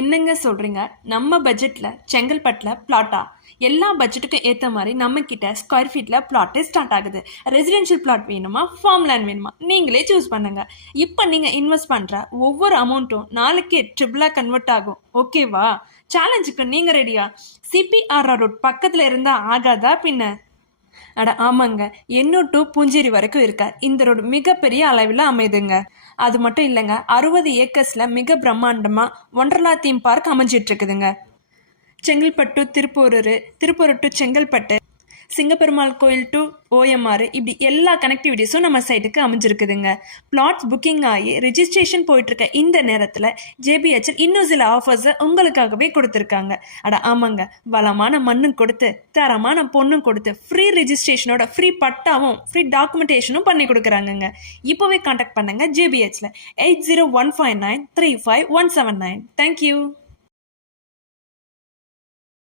என்னங்க சொல்கிறீங்க? நம்ம பட்ஜெட்டில் செங்கல்பட்டில் பிளாட்டா? எல்லா பட்ஜெட்டுக்கும் ஏற்ற மாதிரி நம்மக்கிட்ட ஸ்கொயர் ஃபீட்டில் பிளாட்டே ஸ்டார்ட் ஆகுது. ரெசிடென்ஷியல் பிளாட் வேணுமா, ஃபார்ம் லேண்ட் வேணுமா, நீங்களே சூஸ் பண்ணுங்க. இப்போ நீங்கள் இன்வெஸ்ட் பண்ணுற ஒவ்வொரு அமௌண்ட்டும் நாளைக்கே ட்ரிபிளாக கன்வெர்ட் ஆகும். ஓகேவா? சேலஞ்சுக்கு நீங்கள் ரெடியா? சிபிஆர்ஆர் ரோட் பக்கத்தில் இருந்தால் ஆகாதா பின்ன? அட ஆமாங்க, எண்ணூர் டு பூஞ்சேரி வரைக்கும் இருக்க இந்த ரோடு மிகப்பெரிய அளவில் அமைதுங்க. அது மட்டும் இல்லைங்க, 60 ஏக்கர்ஸில் மிக பிரம்மாண்டமாக ஒண்டர்லா தீம் பார்க் அமைஞ்சிட்டு இருக்குதுங்க. செங்கல்பட்டு திருப்பூரூர், திருப்பூர் டு செங்கல்பட்டு, சிங்கப்பெருமாள் கோயில் டு ஓஎம்ஆர், இப்படி எல்லா கனெக்டிவிட்டிஸும் நம்ம சைட்டுக்கு அமைஞ்சிருக்குதுங்க. பிளாட்ஸ் புக்கிங் ஆகி ரிஜிஸ்ட்ரேஷன் போயிட்டுருக்க இந்த நேரத்தில் ஜேபிஹெச்எல் இன்னும் சில ஆஃபர்ஸை உங்களுக்காகவே கொடுத்துருக்காங்க. அட ஆமாங்க, வளமான மண்ணும் கொடுத்து தரமான பொண்ணும் கொடுத்து ஃப்ரீ ரிஜிஸ்ட்ரேஷனோட ஃப்ரீ பட்டாவும் ஃப்ரீ டாக்குமெண்டேஷனும் பண்ணி கொடுக்குறாங்கங்க. இப்போவே கான்டாக்ட் பண்ணுங்க ஜேபிஹெச்ல 8015935179. தேங்க்யூ.